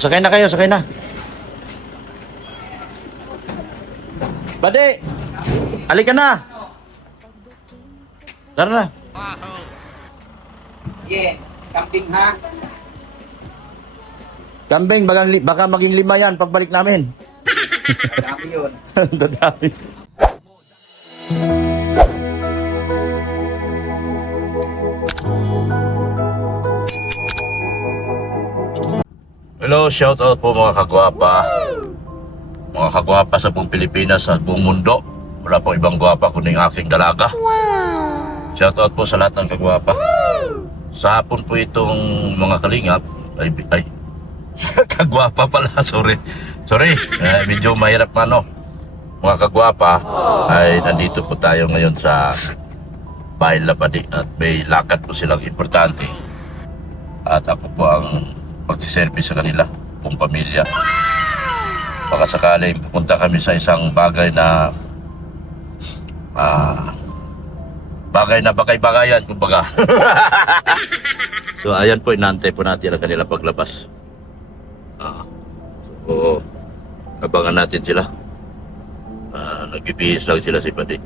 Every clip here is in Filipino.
Sakay na kayo, sakay na. Bade! Halika na! Tara na. Yeah, kambing ha. Kambing, baka maging 5 yan pagbalik namin. Dami yun. Dadami. Hello, shout out po mga kagwapa. Mga kagwapa sa buong Pilipinas at buong mundo. Wala pong ibang gwapa kundi ang aking dalaga. Shout out po sa lahat ng kagwapa. Sa hapon po itong mga kalingap ay kagwapa pala, sorry. Medyo mahirap mano. Mga kagwapa ay nandito po tayo ngayon sa Bahay Labadi at may lakad po silang importante. At ako po ang magsiservice sa kanila, pong pamilya. Baka sakaling pupunta kami sa isang bagay na bagay-bagayan, kumbaga. So ayan po, inaantay po natin ang kanila paglabas. So abangan natin sila. Nagbibihis lang sila si Padi.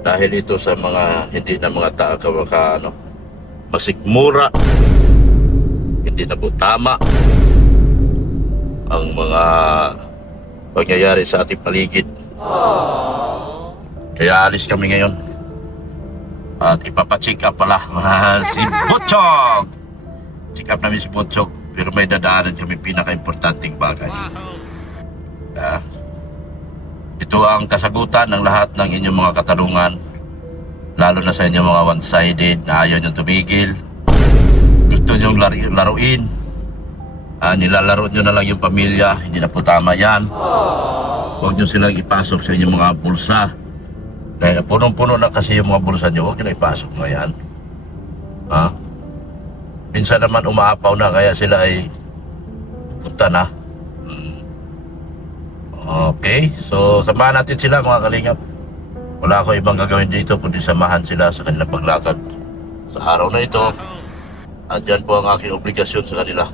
Dahil ito sa mga hindi na mga masikmura, hindi na po tama ang mga pangyayari sa ating paligid. Kaya alis kami ngayon at ipapacheck up pala si Butchog. Check up namin si Butchog, pero may dadaanan kami pinaka-importanting bagay. Ito ang kasagutan ng lahat ng inyong mga katanungan, lalo na sa inyong mga one-sided na ayaw nyo tumigil, gusto nyo laruin, nilalaro nyo na lang yung pamilya. Hindi na po tama yan. Huwag nyo silang ipasok sa inyong mga bulsa. Dahil punong-puno na kasi yung mga bulsa nyo, huwag nyo na ipasok mo yan. Minsan naman umaapaw na, kaya sila ay pupunta na. Okay, so samahan natin sila mga kalingap. Wala ako ibang gagawin dito kundi samahan sila sa kanilang paglakad sa araw na ito. At yan po ang aking obligasyon sa kanila,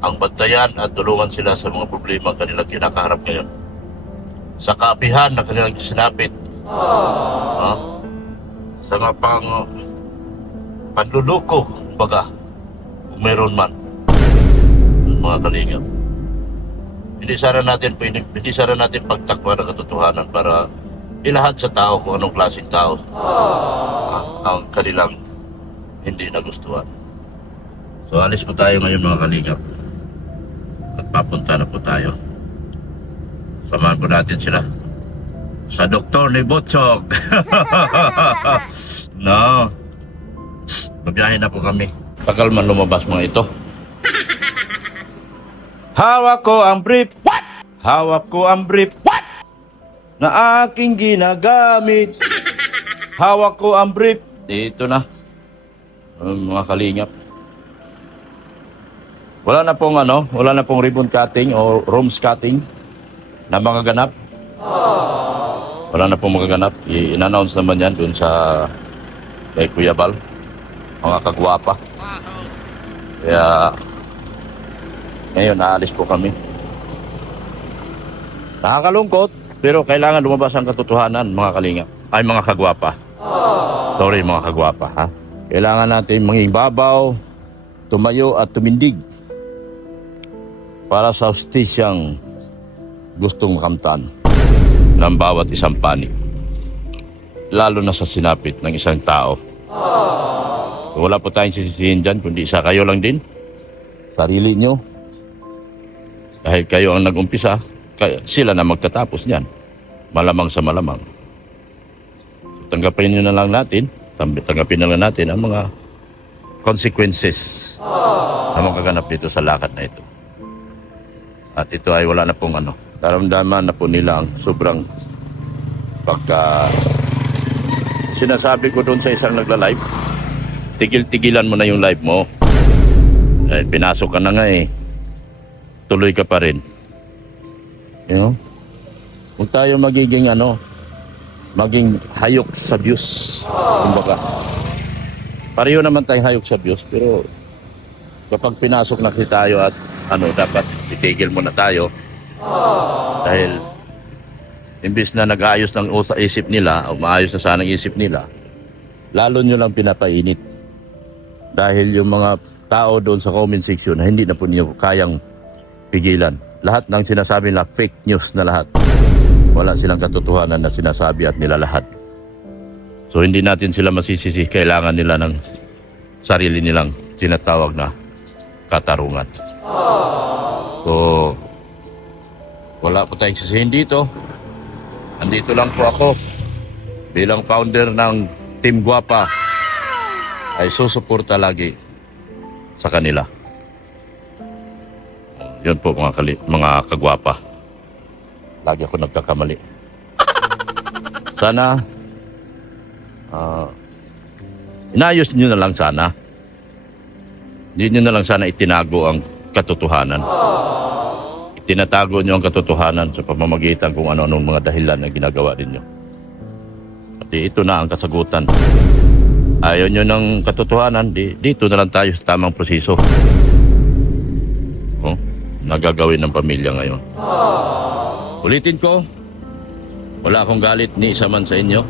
ang bantayan at tulungan sila sa mga problema kanilang kinakaharap ngayon, sa kaapihan na kanilang sinapit, sa nga pang panluluko, baga, kung meron man, mga kalingap. Hindi sana natin pagtakwa ng katotohanan para ilahad sa tao kung anong klaseng tao ang kanilang hindi nagustuhan. So alis po tayo ngayon mga kalingap at papunta na po tayo. Samahan po natin sila sa doktor ni Butchog. No, mabiyahe na po kami. Tagal man lumabas mga ito. Hawak ko ang brief. What? Hawak ko ang brief. What? Na aking ginagamit. Hawak ko ang brief. Dito na. Mga kalingap. Wala na pong ribbon cutting o rooms cutting na mga ganap. Wala na pong magaganap. I-announce naman yan dun sa kay Kuya Bal. Mga kagwapa. Kaya ngayon, naalis po kami. Nakakalungkot, pero kailangan lumabas ang katotohanan, mga kalingap. Ay, mga kagwapa. Sorry, mga kagwapa, ha? Kailangan natin mangibabaw, tumayo at tumindig para sa hustisyang gustong makamtan ng bawat isang panig, lalo na sa sinapit ng isang tao. Wala po tayong sisisihin dyan, kundi isa kayo lang din. Sarili nyo. Dahil kayo ang nag-umpisa, sila na magtatapos niyan. Malamang sa malamang. So, tanggapin na lang natin ang mga consequences na magaganap dito sa lakad na ito. At ito ay wala na pong daramdaman na po nila ang sobrang sinasabi ko doon sa isang nagla-live, tigil-tigilan mo na yung live mo. Pinasok ka na nga tuloy ka pa rin. You know? Huwag tayo magiging maging hayok sa Diyos. Kumbaga. Pareho naman tayong hayok sa Diyos, pero kapag pinasok na kasi tayo at dapat itigil muna tayo. Dahil imbis na nag-aayos ng isip nila, o maayos na sana ang isip nila, lalo nyo lang pinapainit. Dahil yung mga tao doon sa comment section na hindi na po niyo kayang pigilan. Lahat ng sinasabi nila, fake news na lahat. Wala silang katotohanan na sinasabi at nilalahad. So hindi natin sila masisisi, kailangan nila ng sarili nilang tinatawag na katarungan. So, wala po tayong sisihin dito. Andito lang po ako bilang founder ng Team Guapa ay susuporta lagi sa kanila. Yun po mga kagwapa. Lagi ako nagkakamali. Sana inayos nyo na lang sana. Hindi nyo na lang sana itinago ang katotohanan. Itinatago nyo ang katotohanan sa pamamagitan kung ano-anong mga dahilan na ginagawa ninyo. At ito na ang kasagutan. Ayaw nyo ng katotohanan, dito na lang tayo sa tamang proseso. Oh, nagagawin ng pamilya ngayon. Ulitin ko, wala akong galit ni isa man sa inyo.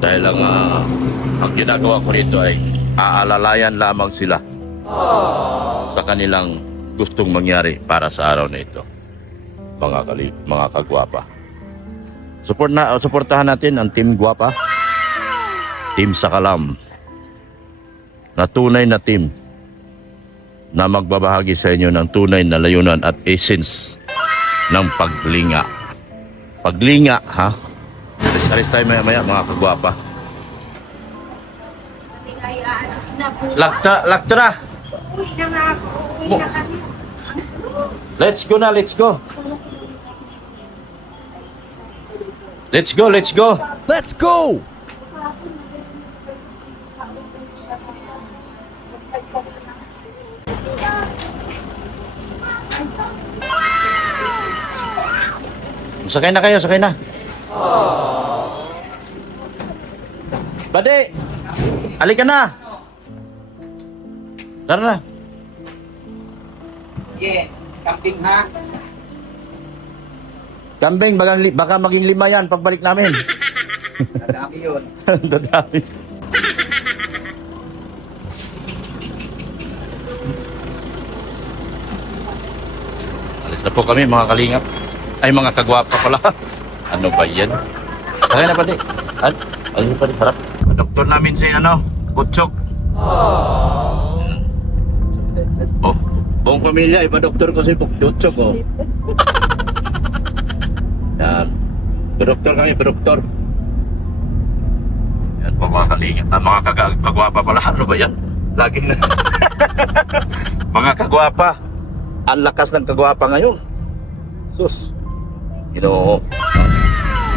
Dahil ang ginagawa ko rito ay aalalayan lamang sila sa kanilang gustong mangyari para sa araw na ito. Mga kagwapa. Suportahan natin ang Team Guapa. Team Sakalam. Na tunay na team na magbabahagi sa inyo ng tunay na layunan at essence ng paglinga. Paglinga, ha? Alis tayo maya mga kagwapa. Lakta na! Uwi na nga ako. Uwi na kami. Let's go na, let's go! Let's go, let's go! Let's go! Sakay na kayo, sakay na. Bade! Halika na! Tara na. Yeah, kambing ha. Kambing, baka maging 5 yan pagbalik namin. Madami yun. Dadami. Alis na po kami mga kalingap. Ay mga kagwapa pala. Ano ba yan? Sakay na pati. Ano pa rin, harap. Doktor namin si Butchok. Oh, buong pamilya, iba doktor ko si Butchok, oh. Yan. Doktor kami, doktor. Yan po mga kalingap. Mga kagwapa pala. Ano ba yan? Laging na. Mga kagwapa. Ang lakas ng kagwapa ngayon. Sus.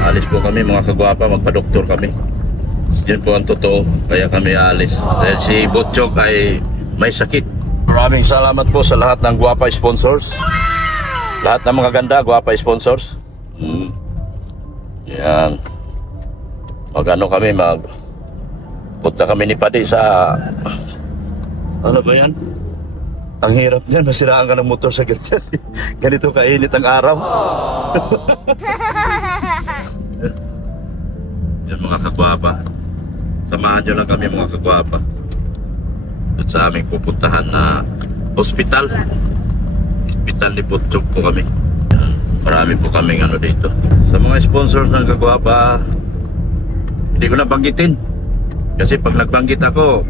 Alis po kami mga kagwapa, magpa-doktor kami. Yun po ang totoo, kaya kami alis. Dahil si Butchok ay may sakit. Maraming salamat po sa lahat ng Guapa sponsors. Lahat ng mga ganda, Guapa sponsors. Yan. Punta kami ni Padi sa... Ano ba yan? Ang hirap niyan, masiraan ka ng motor sa ganyan. Ganito kainit ang araw. Yan mga kagwapa. Samahan nyo lang kami mga kagwapa. At sa aming pupuntahan na hospital. Hospital ni Butchok po kami. Yan. Marami po kaming dito. Sa mga sponsors ng kagwapa, hindi ko na banggitin. Kasi pag nagbanggit ako,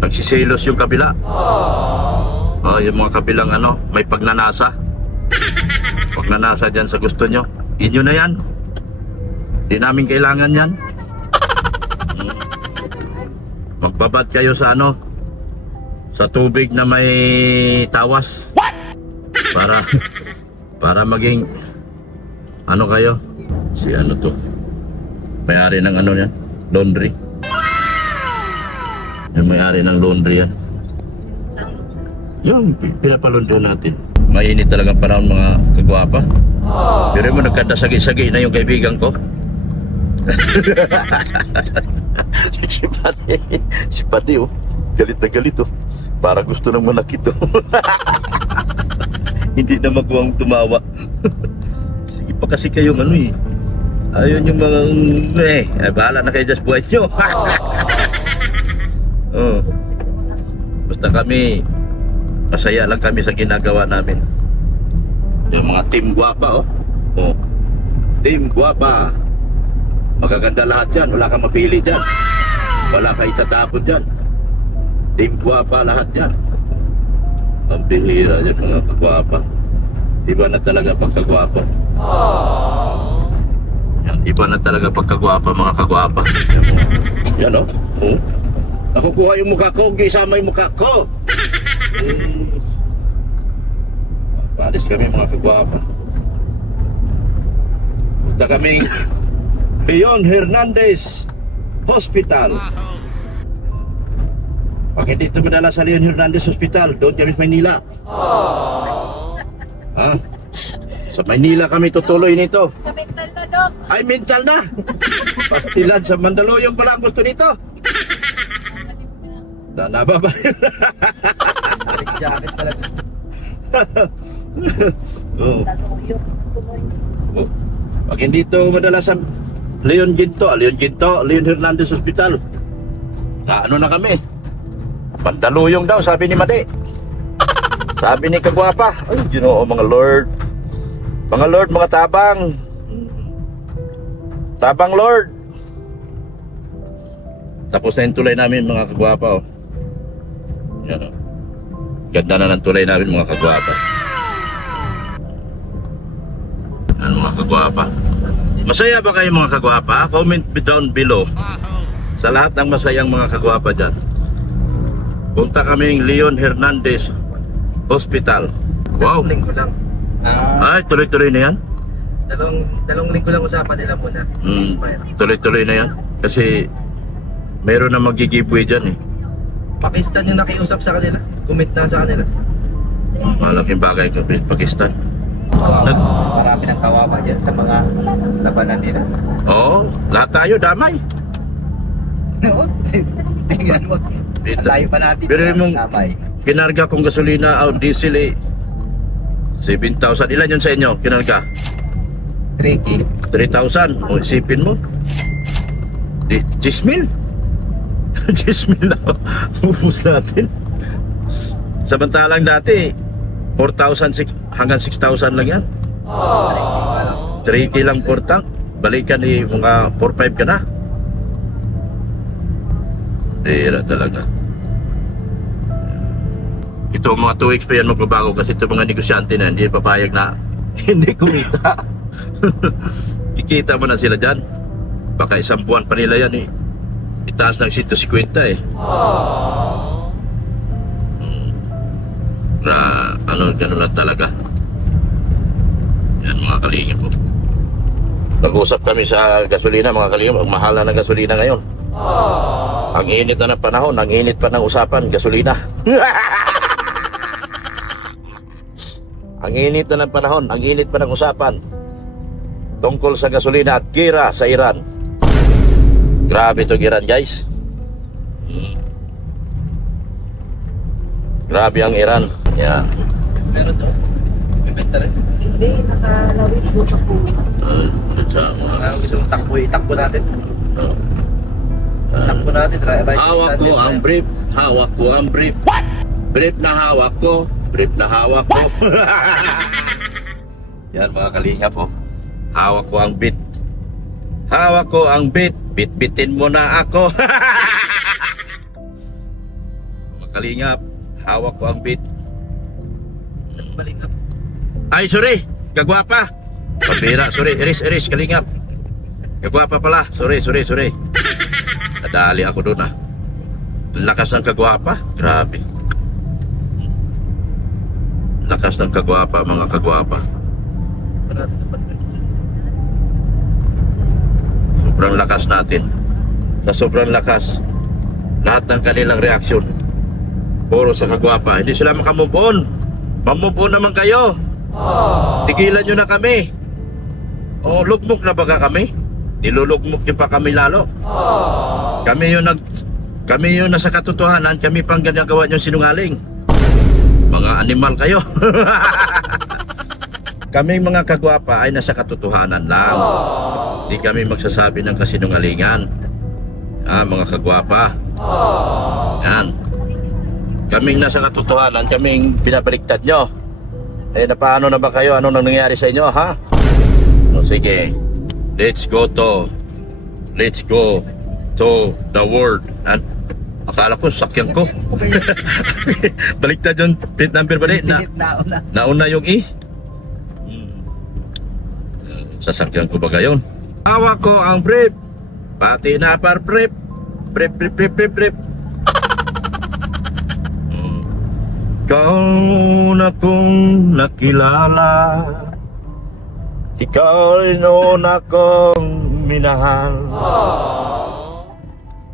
nagsisilos yung kabila. Yung mga kabilang may pagnanasa. Pagnanasa dyan sa gusto nyo. Inyo na yan. Hindi namin kailangan yan. Magbabad kayo sa sa tubig na may tawas. What? Para maging kayo. Si to. May-ari ng yan. Laundry. Yung may-ari ng laundry yan. Yung pinapalundyo natin. Mainit talagang panahon mga kagwapa. Pero mo nagkadasagi-sagi na yung kaibigan ko. Si Pani, oh. Galit na galit, oh. Para gusto nang manakit, oh. Hindi na magawang tumawa. Sige pa kasi kayong ano, eh. Ayun yung mga, bahala na kayo dyan sa buhay nyo. Oh. Basta kami, masaya lang kami sa ginagawa namin. Yung mga team guwapa, oh. Oh. Team guwapa. Magaganda lahat dyan, wala kang mapili dyan. Wala kang itatapon dyan. Team guwapa lahat dyan. Ang bihira dyan mga kagwapa. Iba na talaga pagkagwapa. Yan, iba na talaga pagkagwapa mga kagwapa. Yan, oh. Oh. Nakukuha yung mukha ko, isama yung mukha ko. Paalis kami mga kagwapa. Punta kami Leon Hernandez Hospital. Pag hindi ito madala sa Leon Hernandez Hospital, doon kami sa Maynila. Ha? Sa Maynila kami tutuloy nito. Sa mental na, Dok. Ay, mental na! Pastilan sa Mandaluyong pala ang gusto nito. Nababa yun. Jacket pala gusto. Oh. Taluyok na tuloy. Oh. Pag hindi ito madala sa Leon Hernandez Hospital, ano na kami? Mandaluyong daw, sabi ni Madi. Sabi ni Kagwapa, ay, Ginoo, mga Lord. Mga Lord, mga tabang. Tabang Lord. Tapos na yung tulay namin mga Kagwapa, oh. Yan, oh. Ganda na ng tulay namin mga Kagwapa. Ano mga Kagwapa? Masaya ba kayo mga Kagwapa? Comment down below sa lahat ng masayang mga Kagwapa dyan. Punta kaming Leon Hernandez Hospital. Wow! Linggo lang. Ay, tuloy-tuloy na yan. Dalawang linggo lang usapan nila muna. Tuloy-tuloy na yan. Kasi mayroon na mag-giveaway dyan, eh. Pakistan yung nakiusap sa kanila. Commit na sa kanila. Malaking bagay ka, Pakistan. Marami ng kawawa dyan sa mga labanan nila. Oo, lahat tayo damay. Oo, tingnan mo. Layo pa natin. Pero yung Damay. kinarga kong gasolina o diesel, eh, 7,000. Ilan yun sa inyo? Kinarga? Tricky. 3,000. O, isipin mo. 10,000. 10,000 na. Ubus natin. Samantalang dati, 4,000 hanggang 6,000 lang yan. 3K lang per tank. Balikan mga 4-5 ka na. Tira talaga. Ito mga 2 weeks pa yan magbabago kasi ito mga negosyante na hindi papayag na hindi kumita. Kikita mo na sila dyan. Baka isang buwan pa nila yan, eh. Itaas ng 150, eh. Na ano, gano'n lang talaga. Yan mga kalinga po. Nag-usap kami sa gasolina mga kalinga. Ang mahal na ng gasolina ngayon. Ang init na ng panahon, ang init pa ng usapan, gasolina. Ang init na ng panahon, ang init pa ng usapan tungkol sa gasolina at gira sa Iran. Grabe to Iran, guys. Grabe ang Iran. Yan. Meron to. Bibenta rin. Hindi, nakalawit po sa puso. Gusto mong takbo, itakbo natin. Takbo natin. Hawak ko ang brief. Hawak ko ang brief. Brief na hawak ko. Brief na hawak ko. Yan mga kalinga po. Hawak ko ang bit. Hawak ko ang bit. Bit-bitin mo na ako. Mga kalingap. Hawak ko ang bit. Malingap. Ay, sorry. Kagwapa. Pabira, sorry. Iris, kalingap. Kagwapa pala. Sorry. Nadali ako doon, ah. Lakas ng Kagwapa. Grabe. Lakas ng Kagwapa, mga Kagwapa. Sobrang lakas natin. Sa sobrang lakas, lahat ng kanilang reaksyon puro sa Kagwapa. Hindi sila makamove on. Mamove on naman kayo. Tigilan nyo na kami. O, lugmok na baga kami? nilulugmok niyo pa kami lalo. Kami yung nasa katotohanan, kami pang ginagawa niyo sinungaling. Mga animal kayo. Kaming mga kagwapa ay nasa katotohanan lang. Hindi kami magsasabi ng kasinungalingan. Mga kagwapa. Yan. Kaming nasa katotohanan, kaming binabaliktad nyo. Napaano na ba kayo? Ano nang nangyari sa inyo, ha? O sige. Let's go to the world. Akala ko, sakyan ko. Baliktad yung plate number ba nauna yung E? Sasakyan ko ba gayon? Hawak ko ang brief. Pati na par brief. Brief. Ikaw na kong nakilala. Ikaw rin na kong minahal.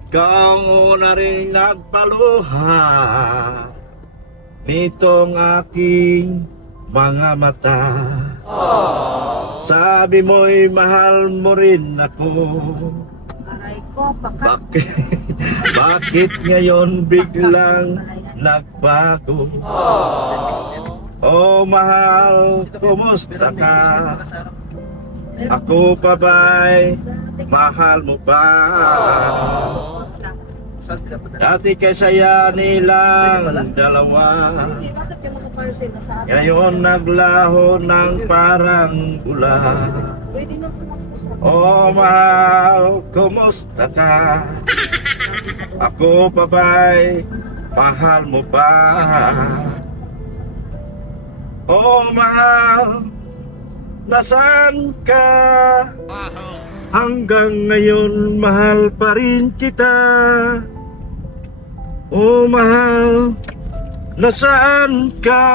Ikaw na rin nagpaluha nitong aking mga mata. Sabi mo'y mahal mo rin ako. Aray ko, baka. Bakit ngayon biglang nagbago? Oh mahal, kumusta ka? Ako pa ba'y mahal mo ba? Dati kay saya nilang dalawa, Hindi, bakit yung mga parcel na sa atin? ngayon naglaho ng parang bula. Pwede nang sumakot. Oh mahal, kumusta ka? Ako pa ba'y mahal mo ba? Oh mahal, nasaan ka? Hanggang ngayon mahal pa rin kita. Oh mahal, nasaan ka?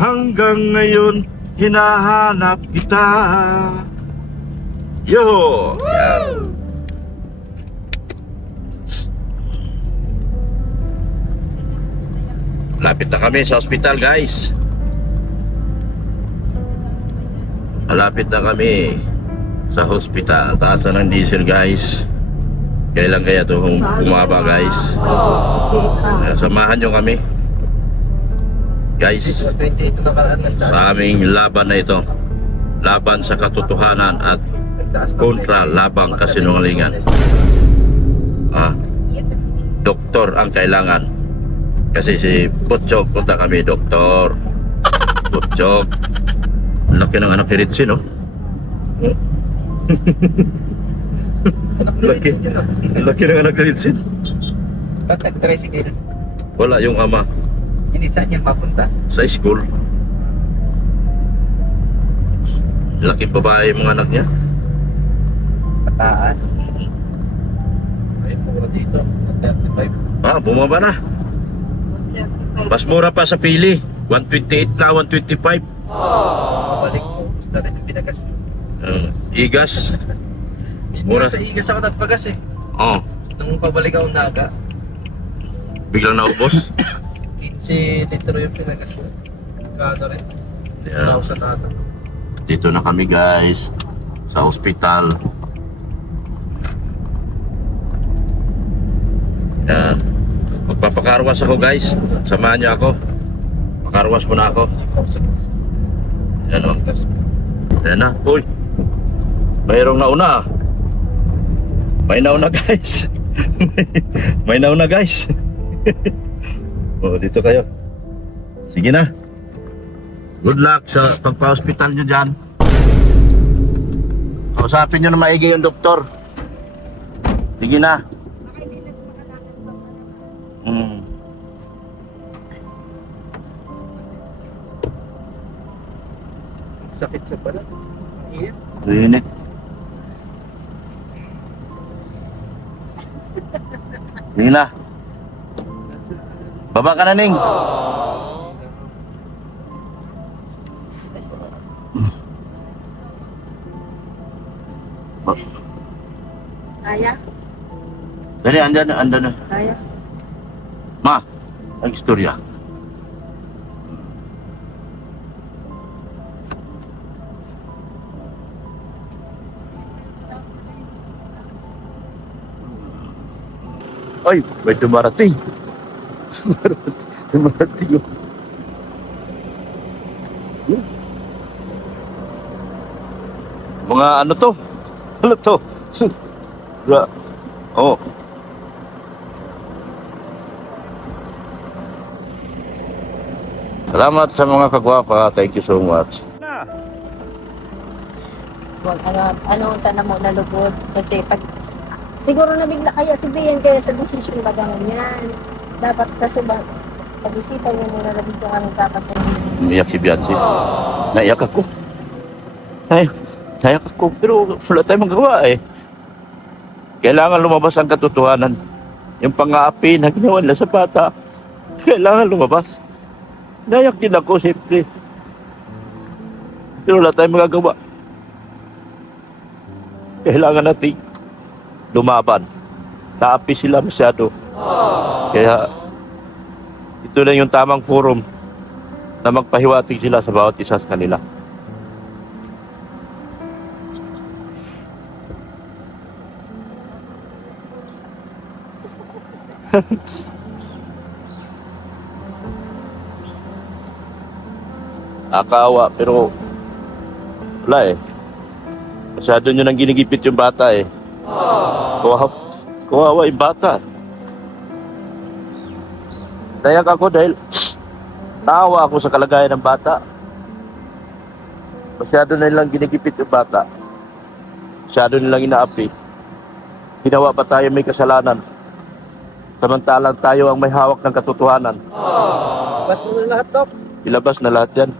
Hanggang ngayon hinahanap kita. Yo! Yan. Lapit na kami sa ospital, guys. Malapit na kami sa hospital. Taas na ng diesel, guys. Kailan kaya ito bumaba, guys? Samahan nyo kami, guys, sa aming laban na ito. Laban sa katotohanan at kontra labang kasinungalingan. Doktor ang kailangan. Kasi si Putchog, punta kami, doktor. Putchog. Laki ng anak ni Ritzy, no? Laki ng anak ni Ritzy. Ba't nag-tricycle? Wala yung ama. Hindi saan niya mapunta? Sa school. Laki babae yung mga anak niya. Pataas. Ay, puro dito. 35. Bumaba na. Mas mura pa sa pili. 128 na, 125. Pabalik ko. Basta rin yung pinagas mo. Igas. Mura. Mura. Sa igas ako nagpagas eh. Nung pabalik ako naga, Biglang naubos. 15 litro yung pinagas mo. Kano rin. Yeah. Sa tato. Dito na kami, guys, sa ospital. Yan. Magpapakarwas ako, guys. Samahan niyo ako. Pakarwas muna ako. Yan o. Yan na. Uy. Mayroong nauna. May nauna, guys. May nauna, guys. Dito kayo. Sige na. Good luck sa pagpa-hospital nyo dyan. Kausapin nyo na maigi yung doktor. Sige na. Sakit sa pala. Init. Init. Sige na. Baba ka na, Ning. Kaya? Dali, andyan na. Kaya? Ma, ang istorya. Ay, may dumarating. Dumarating yun. Yun. Mga ano to? Ano to? Oh. Salamat sa mga kagwapa. Thank you so much. Huwag ano tanong mo nalugod. Kasi pag, siguro nabigla kaya si Bian kaya sa desisyon ba ganun yan. Dapat kasi ba, pag-isipan niya muna na dito anong dapat na. Umiyak si Bianci. Naiyak ako. Naiyak ako. Pero wala tayong magawa eh. Kailangan lumabas ang katotohanan. Yung pang-aapi na ginawa nila sa bata, kailangan lumabas. Naiyak din ako, siyempre. Pero wala tayong magagawa. Kailangan natin lumaban. Naapi sila masyado. Kaya ito na yung tamang forum na magpahiwatig sila sa bawat isa sa kanila. Nakakaawa pero wala eh. Masyado nyo nang ginigipit yung bata eh. Kawawa yung bata. Dayak ako dahil naawa ako sa kalagayan ng bata. Masyado na nilang ginigipit yung bata. Masyado nilang inaapi. Ginawa pa tayo may kasalanan. Samantalang tayo ang may hawak ng katotohanan. Bas mo na lahat, Dok. Ilabas na lahat yan.